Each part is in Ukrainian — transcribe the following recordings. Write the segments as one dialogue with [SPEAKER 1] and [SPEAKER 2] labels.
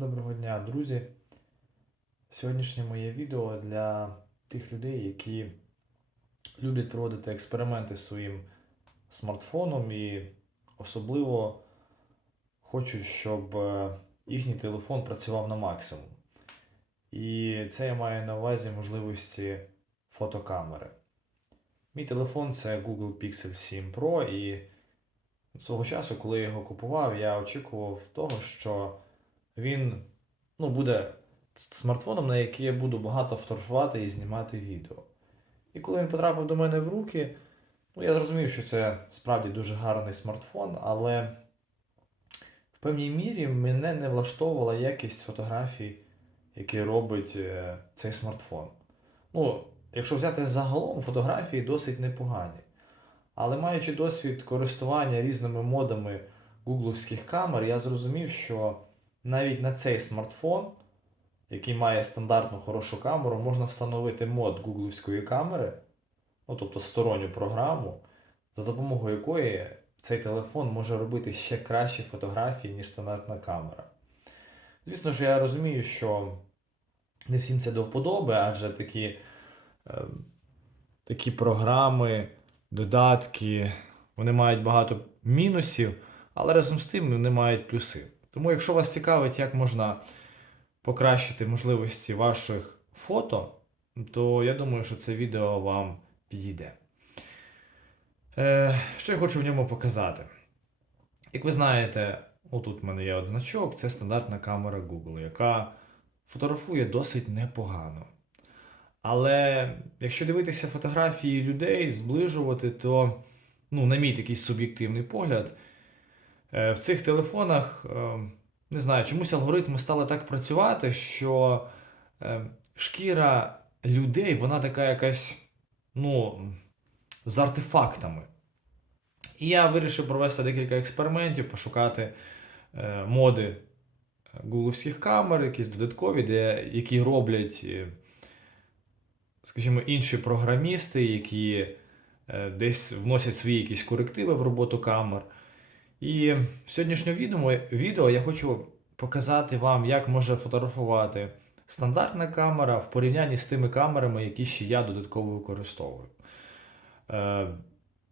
[SPEAKER 1] Доброго дня, друзі. Сьогоднішнє моє відео для тих людей, які люблять проводити експерименти з своїм смартфоном і особливо хочуть, щоб е, їхній телефон працював на максимум. І це я маю на увазі можливості фотокамери. Мій телефон це Google Pixel 7 Pro, і свого часу, коли я його купував, я очікував того, що він ну, буде смартфоном, на який я буду багато фотографувати і знімати відео. І коли він потрапив до мене в руки, ну, я зрозумів, що це справді дуже гарний смартфон, але в певній мірі мене не влаштовувала якість фотографій, які робить е, цей смартфон. Ну, якщо взяти загалом, фотографії досить непогані. Але маючи досвід користування різними модами гугловських камер, я зрозумів, що навіть на цей смартфон, який має стандартну хорошу камеру, можна встановити мод гугловської камери, ну тобто сторонню програму, за допомогою якої цей телефон може робити ще кращі фотографії, ніж стандартна камера. Звісно ж, я розумію, що не всім це до вподоби, адже такі, е, такі програми, додатки, вони мають багато мінусів, але разом з тим вони мають плюси. Тому, якщо вас цікавить, як можна покращити можливості ваших фото, то я думаю, що це відео вам підійде. Е, що я хочу в ньому показати? Як ви знаєте, отут в мене є значок, це стандартна камера Google, яка фотографує досить непогано. Але якщо дивитися фотографії людей, зближувати, то, ну, на мій такий суб'єктивний погляд, в цих телефонах, е, не знаю, чомусь алгоритми стали так працювати, що е, шкіра людей, вона така якась, ну, з артефактами. І я вирішив провести декілька експериментів, пошукати е, моди гугловських камер, якісь додаткові, де, які роблять, е, скажімо, інші програмісти, які е, десь вносять свої якісь корективи в роботу камер. І в сьогоднішньому відео, відео я хочу показати вам, як може фотографувати стандартна камера в порівнянні з тими камерами, які ще я додатково використовую. Е,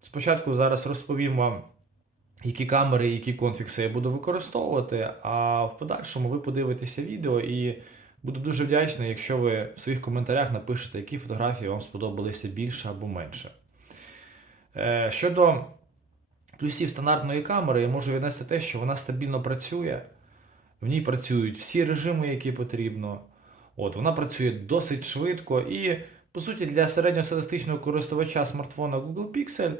[SPEAKER 1] Спочатку зараз розповім вам, які камери і які конфікси я буду використовувати, а в подальшому ви подивитеся відео і буду дуже вдячний, якщо ви в своїх коментарях напишете, які фотографії вам сподобалися більше або менше. Е, Щодо плюсів стандартної камери, я можу віднести те, що вона стабільно працює, в ній працюють всі режими, які потрібно. От, Вона працює досить швидко і, по суті, для середньостатистичного користувача смартфона Google Pixel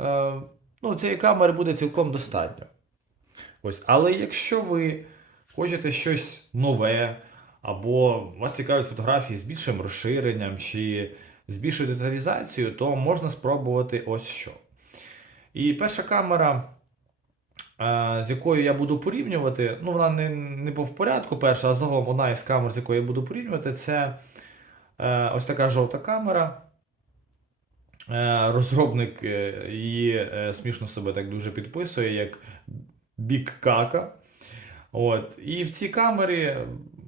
[SPEAKER 1] е, ну, цієї камери буде цілком достатньо. Ось. Але якщо ви хочете щось нове, або вас цікавлять фотографії з більшим розширенням чи з більшою деталізацією, то можна спробувати ось що. І перша камера, е, з якою я буду порівнювати, ну вона не, не по в порядку перша, а загалом одна із камер, з якою я буду порівнювати, це е, ось така жовта камера. Е, Розробник її смішно себе так дуже підписує, як Big Kaka. От. І в цій камері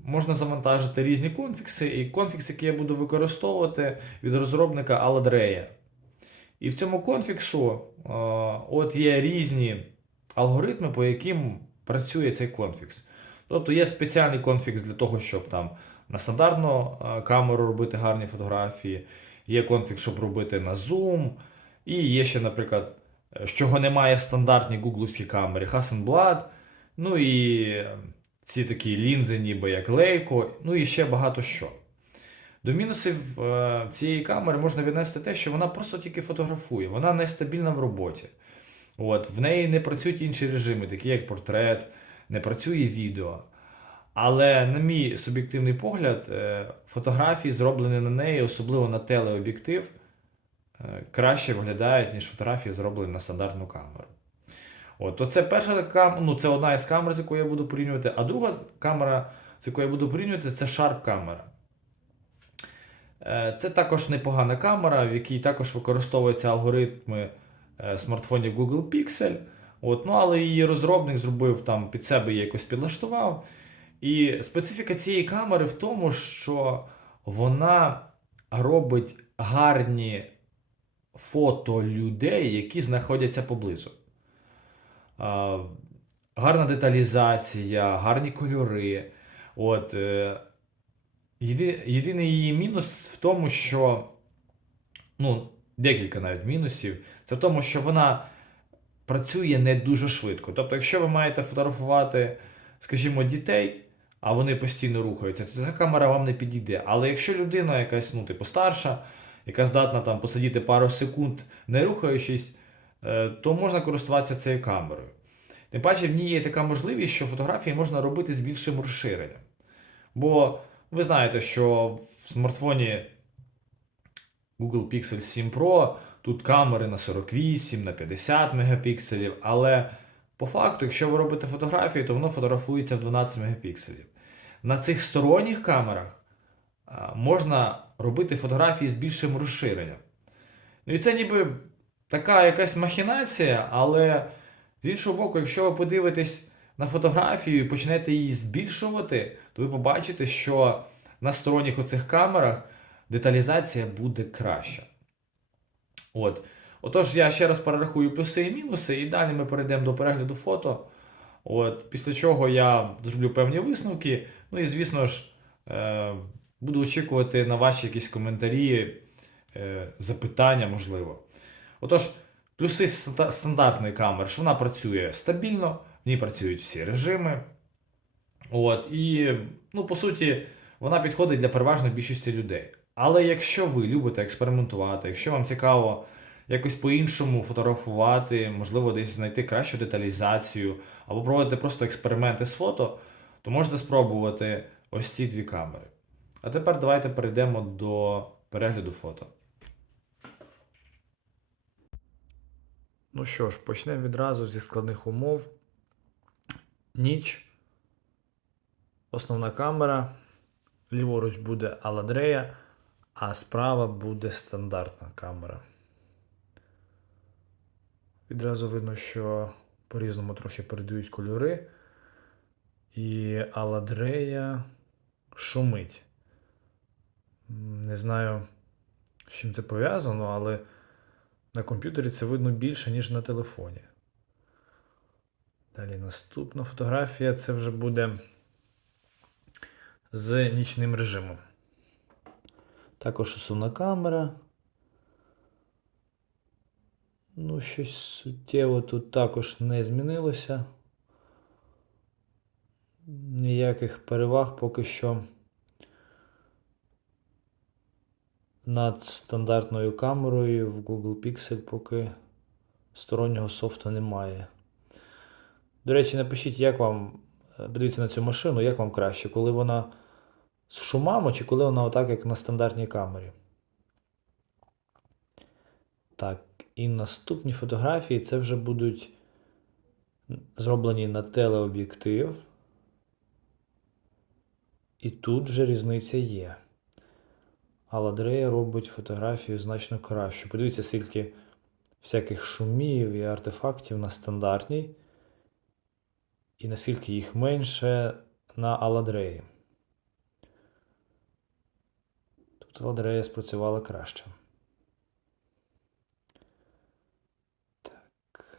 [SPEAKER 1] можна завантажити різні конфікси, і конфікс, який я буду використовувати від розробника Aladreya. І в цьому конфіксу е, от є різні алгоритми, по яким працює цей конфікс. Тобто є спеціальний конфікс для того, щоб там на стандартну е, камеру робити гарні фотографії, є конфікс, щоб робити на зум, і є ще, наприклад, е, чого немає в стандартній гугловській камері Hasselblad, ну і ці такі лінзи, ніби як Leica, ну і ще багато що. До мінусів е, цієї камери можна віднести те, що вона просто тільки фотографує, вона нестабільна в роботі. От, В неї не працюють інші режими, такі як портрет, не працює відео. Але, на мій суб'єктивний погляд, е, фотографії, зроблені на неї, особливо на телеоб'єктив, е, краще виглядають, ніж фотографії, зроблені на стандартну камеру. От, то це перша камера, ну це одна із камер, з якою я буду порівнювати, а друга камера, з якою я буду порівнювати, це Sharp камера. Е, Це також непогана камера, в якій також використовуються алгоритми е, смартфонів Google Pixel. От, ну, Але її розробник зробив там під себе її якось підлаштував. І специфіка цієї камери в тому, що вона робить гарні фото людей, які знаходяться поблизу. Гарна деталізація, гарні кольори. От, е, єди, єдиний її мінус в тому, що ну, декілька навіть мінусів, це в тому, що вона працює не дуже швидко. Тобто, якщо ви маєте фотографувати, скажімо, дітей, а вони постійно рухаються, то ця камера вам не підійде. Але якщо людина якась, ну, типу, старша, яка здатна там посидіти пару секунд, не рухаючись, е, то можна користуватися цією камерою. Тим паче, в ній є така можливість, що фотографії можна робити з більшим розширенням. Бо ви знаєте, що в смартфоні Google Pixel 7 Pro тут камери на 48, на 50 мегапікселів, але по факту, якщо ви робите фотографії, то воно фотографується в 12 мегапікселів. На цих сторонніх камерах можна робити фотографії з більшим розширенням. Ну і це ніби така якась махінація, але з іншого боку, якщо ви подивитесь на фотографію і почнете її збільшувати, то ви побачите, що на сторонніх оцих камерах деталізація буде краща. От. Отож, я ще раз перерахую плюси і мінуси, і далі ми перейдемо до перегляду фото. От, після чого я зроблю певні висновки. Ну і, звісно ж, е, буду очікувати на ваші якісь коментарі, е, запитання, можливо. Отож, плюси ста- стандартної камери, що вона працює стабільно, ній працюють всі режими. От, і, ну, по суті, вона підходить для переважної більшості людей. Але якщо ви любите експериментувати, якщо вам цікаво якось по-іншому фотографувати, можливо, десь знайти кращу деталізацію, або проводити просто експерименти з фото, то можете спробувати ось ці дві камери. А тепер давайте перейдемо до перегляду фото. Ну що ж, почнемо відразу зі складних умов. Ніч. Основна камера. Ліворуч буде Аладрея, а справа буде стандартна камера. Відразу видно, що по-різному трохи передають кольори. І Аладрея шумить. Не знаю, з чим це пов'язано, але на комп'ютері це видно більше, ніж на телефоні. Далі наступна фотографія це вже буде з нічним режимом. Також основна камера. Ну, щось суттєво тут також не змінилося. Ніяких переваг поки що над стандартною камерою в Google Pixel поки стороннього софту немає. До речі, напишіть, як вам е, подивіться на цю машину, як вам краще, коли вона з шумами чи коли вона отак, як на стандартній камері. Так, і наступні фотографії це вже будуть зроблені на телеоб'єктив. І тут вже різниця є. Аладрея робить фотографію значно кращу. Подивіться, скільки всяких шумів і артефактів на стандартній, і наскільки їх менше на Аладреї. Тут Аладрея спрацювала краще. Так.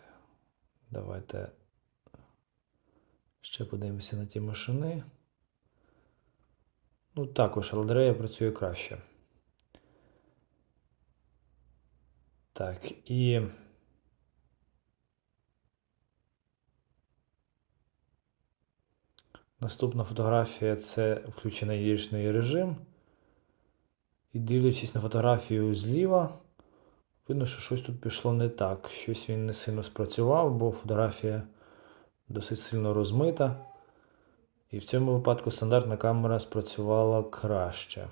[SPEAKER 1] Давайте ще подивимося на ті машини. Ну, також Аладрея працює краще. Так, і. Наступна фотографія це включений яєчний режим. І дивлячись на фотографію зліва, видно, що щось тут пішло не так. Щось він не сильно спрацював, бо фотографія досить сильно розмита. І в цьому випадку стандартна камера спрацювала краще.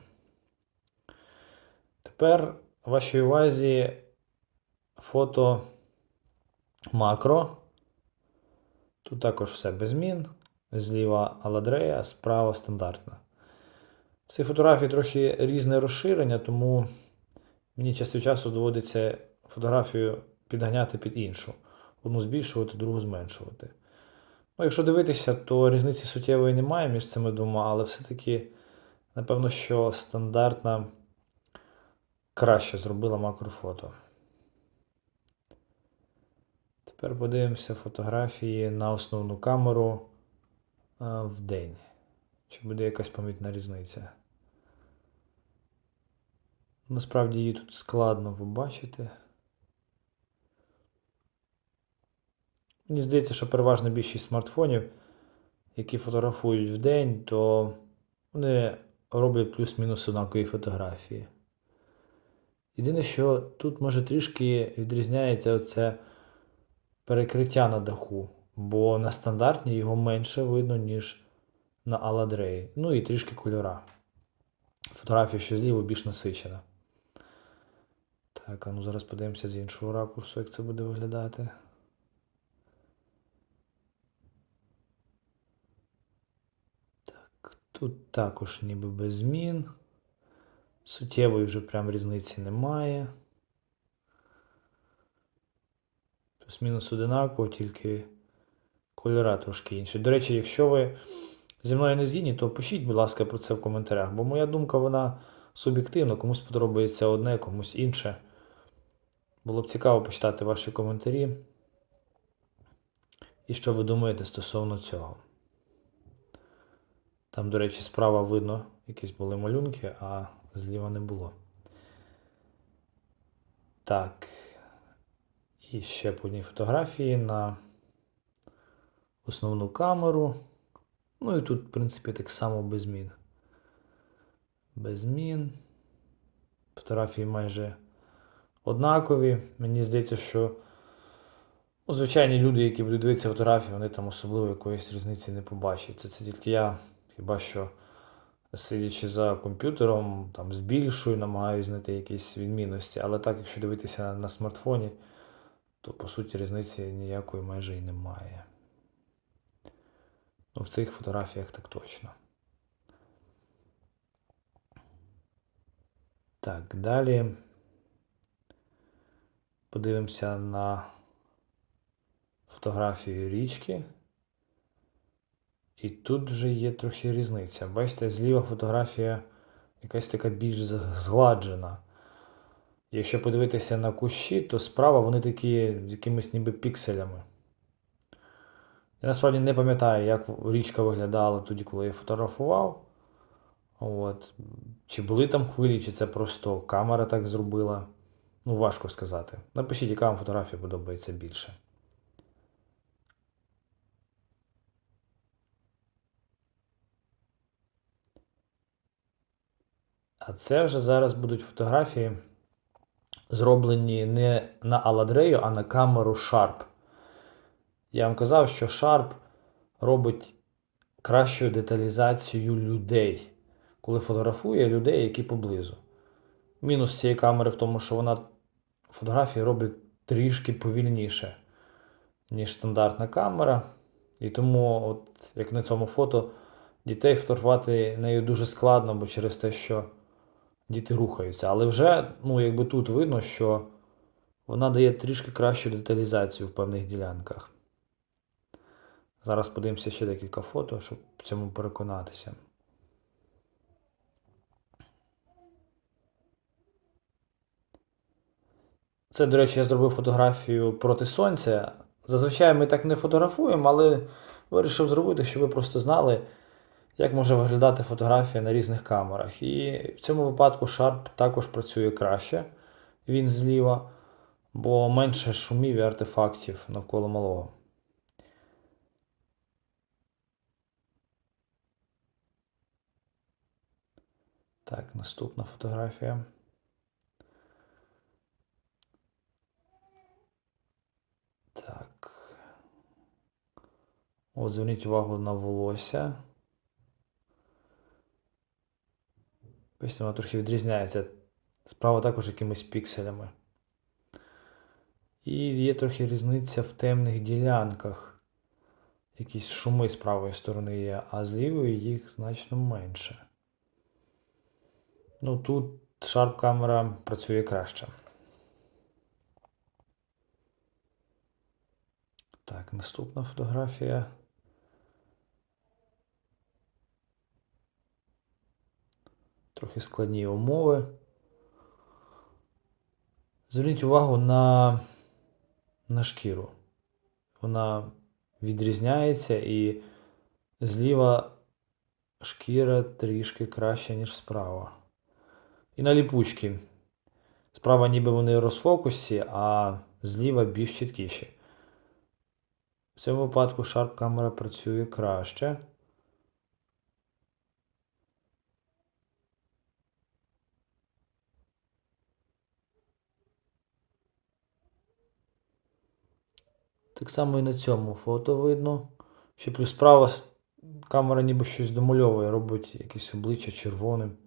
[SPEAKER 1] Тепер вашій увазі фото макро. Тут також все без змін. Зліва Аладрея, справа стандартна. В цій фотографії трохи різне розширення, тому мені час від часу доводиться фотографію підганяти під іншу. Одну збільшувати, другу зменшувати. Ну, якщо дивитися, то різниці суттєвої немає між цими двома, але все-таки, напевно, що стандартна краще зробила макрофото. Тепер подивимося фотографії на основну камеру в день. Чи буде якась помітна різниця? Насправді її тут складно побачити. Мені здається, що переважна більшість смартфонів, які фотографують в день, то вони роблять плюс-мінус однакові фотографії. Єдине, що тут може трішки відрізняється оце перекриття на даху, бо на стандартній його менше видно, ніж на Аладреї. Ну і трішки кольора. Фотографія, що зліво більш насичена. Так, а ну зараз подивимося з іншого ракурсу, як це буде виглядати. Так, тут також ніби без змін. Суттєвої вже прям різниці немає. Плюс-мінус одинаково, тільки кольора трошки інші. До речі, якщо ви зі мною не згідні, то пишіть, будь ласка, про це в коментарях, бо моя думка, вона суб'єктивна, комусь подобається одне, комусь інше. Було б цікаво почитати ваші коментарі. І що ви думаєте стосовно цього. Там, до речі, справа видно, якісь були малюнки, а зліва не було. Так. І ще по одній фотографії на основну камеру. Ну і тут, в принципі, так само без змін. Без змін. Фотографії майже однакові. Мені здається, що ну, звичайні люди, які будуть дивитися фотографії, вони там особливо якоїсь різниці не побачать. Це тільки я хіба що сидячи за комп'ютером, там збільшую, намагаюся знайти якісь відмінності. Але так, якщо дивитися на смартфоні, то по суті різниці ніякої майже і немає. Ну, в цих фотографіях так точно. Так, далі подивимося на фотографію річки. І тут вже є трохи різниця. Бачите, зліва фотографія якась така більш згладжена. Якщо подивитися на кущі, то справа вони такі з якимись ніби пікселями. Я насправді не пам'ятаю, як річка виглядала тоді, коли я фотографував. От. Чи були там хвилі, чи це просто камера так зробила. Ну, важко сказати. Напишіть, яка вам фотографія подобається більше. А це вже зараз будуть фотографії, зроблені не на Аладрею, а на камеру Sharp. Я вам казав, що Sharp робить кращу деталізацію людей, коли фотографує людей, які поблизу. Мінус цієї камери в тому, що вона фотографії робить трішки повільніше, ніж стандартна камера. І тому, от, як на цьому фото, дітей фотографувати нею дуже складно, бо через те, що діти рухаються. Але вже ну, якби тут видно, що вона дає трішки кращу деталізацію в певних ділянках. Зараз подивимося ще декілька фото, щоб в цьому переконатися. Це, до речі, я зробив фотографію проти сонця. Зазвичай ми так не фотографуємо, але вирішив зробити, щоб ви просто знали, як може виглядати фотографія на різних камерах. І в цьому випадку Sharp також працює краще, він зліва, бо менше шумів і артефактів навколо малого. Так, наступна фотографія. Так. От зверніть увагу на волосся. Бачите, воно трохи відрізняється. Справа також якимись пікселями. І є трохи різниця в темних ділянках. Якісь шуми з правої сторони є, а з лівої їх значно менше. Ну тут шарп камера працює краще. Так, наступна фотографія.
[SPEAKER 2] Трохи складні умови. Зверніть увагу на на шкіру. Вона відрізняється і зліва шкіра трішки краще, ніж справа. І на ліпучки. Справа ніби вони в розфокусі, а зліва більш чіткіші. В цьому випадку Sharp камера працює краще. Так само і на цьому фото видно. Ще плюс справа камера ніби щось домальовує, робить якесь обличчя червоним.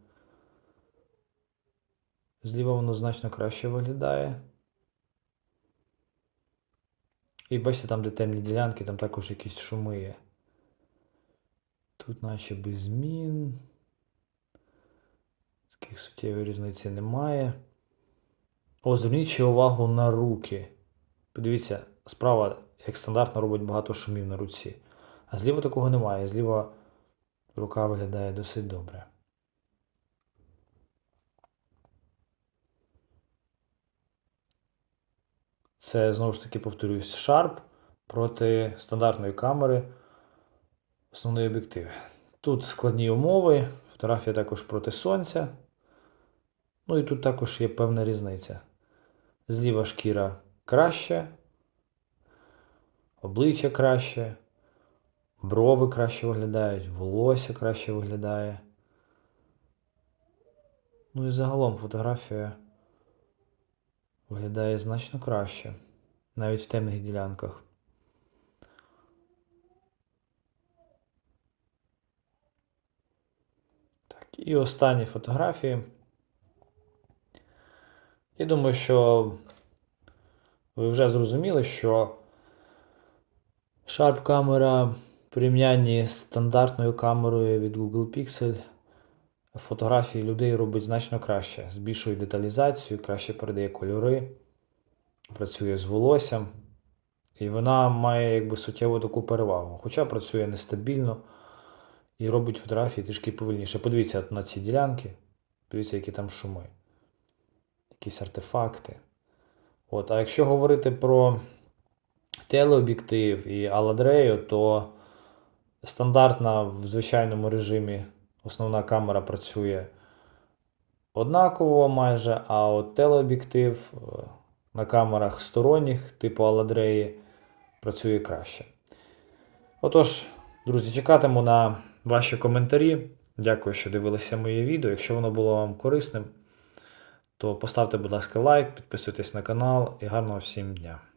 [SPEAKER 2] Зліва воно значно краще виглядає. І бачите, там, де темні ділянки, там також якісь шуми є. Тут наче без змін. Таких суттєвої різниці немає. О, зверніть ще увагу на руки. Подивіться, справа, як стандартно, робить багато шумів на руці. А зліва такого немає. Зліва рука виглядає досить добре. Це знову ж таки повторюсь, Sharp проти стандартної камери. Основний об'єктив. Тут складні умови, фотографія також проти сонця. Ну і тут також є певна різниця. Зліва шкіра краще, обличчя краще, брови краще виглядають, волосся краще виглядає. Ну і загалом фотографія виглядає значно краще, навіть в темних ділянках. Так, і останні фотографії. Я думаю, що ви вже зрозуміли, що Sharp камера в порівнянні з стандартною камерою від Google Pixel фотографії людей робить значно краще. З більшою деталізацією, краще передає кольори, працює з волоссям. І вона має якби суттєву таку перевагу. Хоча працює нестабільно і робить фотографії трішки повільніше. Подивіться на ці ділянки, подивіться, які там шуми, якісь артефакти. От, а якщо говорити про телеоб'єктив і Aladreo, то стандартна в звичайному режимі основна камера працює однаково майже, а от телеоб'єктив е, на камерах сторонніх, типу Aladrei, працює краще. Отож, друзі, чекатиму на ваші коментарі. Дякую, що дивилися моє відео. Якщо воно було вам корисним, то поставте, будь ласка, лайк, підписуйтесь на канал і гарного всім дня!